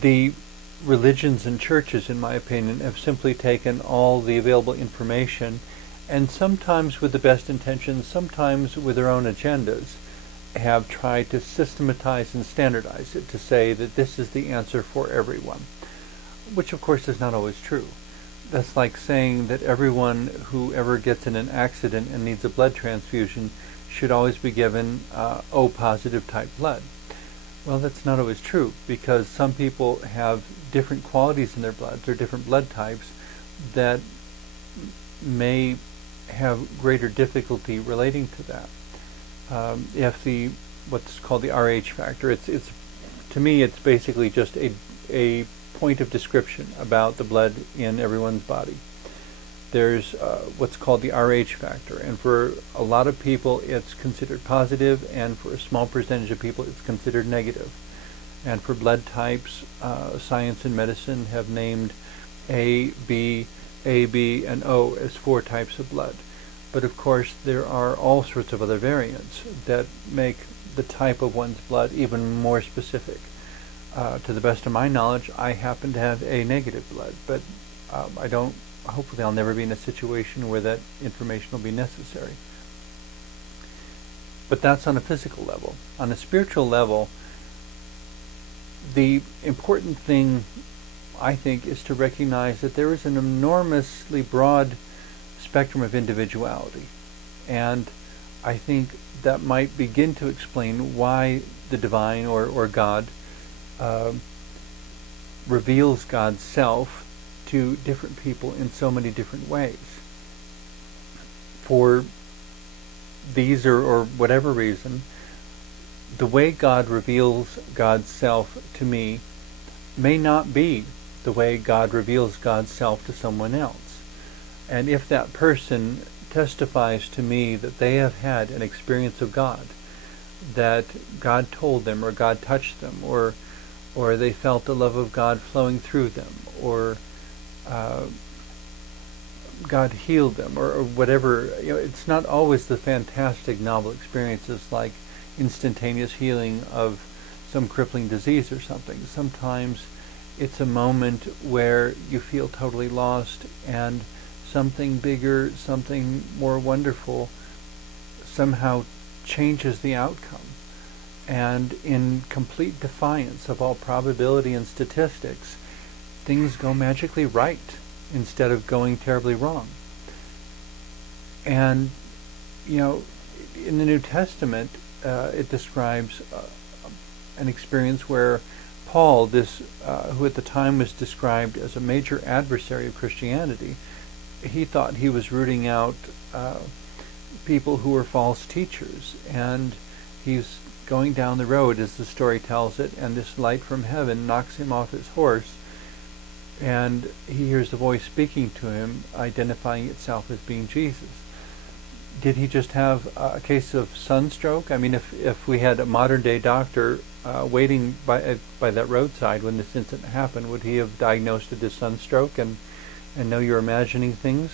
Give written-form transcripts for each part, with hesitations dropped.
The religions and churches, in my opinion, have simply taken all the available information, and sometimes with the best intentions, sometimes with their own agendas, have tried to systematize and standardize it to say that this is the answer for everyone, which of course is not always true. That's like saying that everyone who ever gets in an accident and needs a blood transfusion should always be given O positive type blood. Well, that's not always true, because some people have different qualities in their bloods or different blood types that may have greater difficulty relating to that. If the what's called the Rh factor, it's to me it's basically just a point of description about the blood in everyone's body. There's what's called the Rh factor, and for a lot of people it's considered positive, and for a small percentage of people it's considered negative. And for blood types, science and medicine have named A, B, AB, and O as 4 types of blood. But of course there are all sorts of other variants that make the type of one's blood even more specific. To the best of my knowledge, I happen to have A negative blood, but hopefully I'll never be in a situation where that information will be necessary. But that's on a physical level. On a spiritual level, the important thing, I think, is to recognize that there is an enormously broad spectrum of individuality. And I think that might begin to explain why the divine or God reveals God's self to different people in so many different ways. For these or whatever reason, the way God reveals God's self to me may not be the way God reveals God's self to someone else. And if that person testifies to me that they have had an experience of God, that God told them, or God touched them, or they felt the love of God flowing through them, or God healed them, or whatever. It's not always the fantastic novel experiences like instantaneous healing of some crippling disease or something. Sometimes it's a moment where you feel totally lost, and something bigger, something more wonderful somehow changes the outcome. And in complete defiance of all probability and statistics, things go magically right instead of going terribly wrong. And, in the New Testament, it describes an experience where Paul, who at the time was described as a major adversary of Christianity, he thought he was rooting out people who were false teachers. And he's going down the road, as the story tells it, and this light from heaven knocks him off his horse, and he hears a voice speaking to him, identifying itself as being Jesus. Did he just have a case of sunstroke? I mean, if we had a modern-day doctor waiting by that roadside when this incident happened, would he have diagnosed it as sunstroke and know you're imagining things?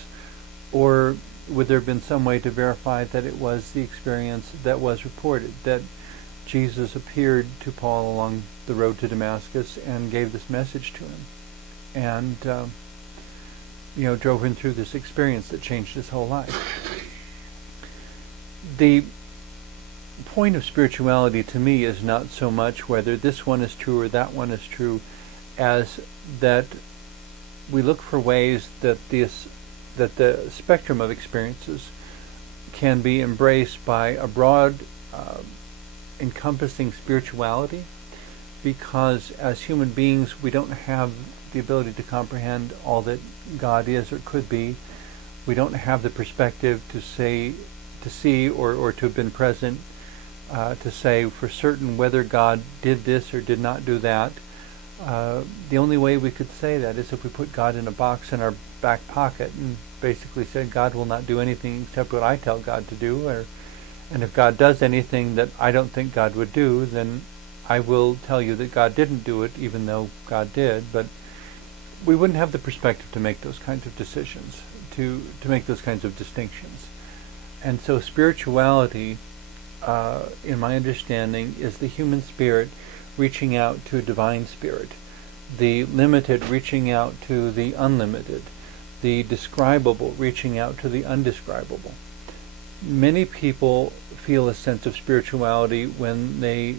Or would there have been some way to verify that it was the experience that was reported, that Jesus appeared to Paul along the road to Damascus and gave this message to him, and drove him through this experience that changed his whole life? The point of spirituality to me is not so much whether this one is true or that one is true, as that we look for ways that the spectrum of experiences can be embraced by a broad encompassing spirituality, because as human beings we don't have the ability to comprehend all that God is or could be. We don't have the perspective to see or to have been present to say for certain whether God did this or did not do that. The only way we could say that is if we put God in a box in our back pocket and basically said God will not do anything except what I tell God to do, and if God does anything that I don't think God would do, then I will tell you that God didn't do it, even though God did. But we wouldn't have the perspective to make those kinds of decisions, to make those kinds of distinctions. And so spirituality, in my understanding, is the human spirit reaching out to a divine spirit the limited reaching out to the unlimited, the describable reaching out to the undescribable. Many people feel a sense of spirituality when they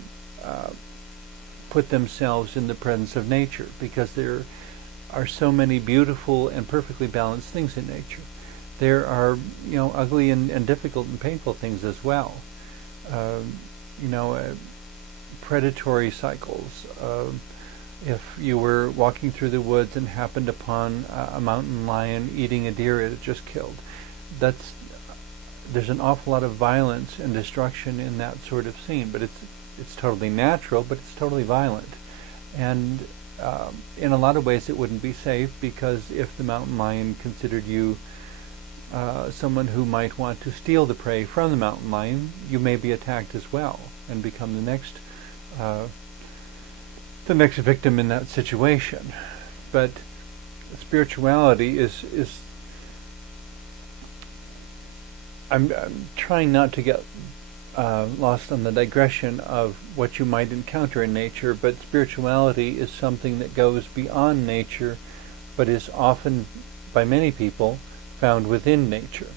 put themselves in the presence of nature, because there are so many beautiful and perfectly balanced things in nature. There are, ugly and difficult and painful things as well. Predatory cycles. If you were walking through the woods and happened upon a mountain lion eating a deer it had just killed, there's an awful lot of violence and destruction in that sort of scene. But it's totally natural, but it's totally violent. And in a lot of ways it wouldn't be safe, because if the mountain lion considered you someone who might want to steal the prey from the mountain lion, you may be attacked as well and become the next victim in that situation. But spirituality is I'm trying not to get lost on the digression of what you might encounter in nature, but spirituality is something that goes beyond nature, but is often, by many people, found within nature.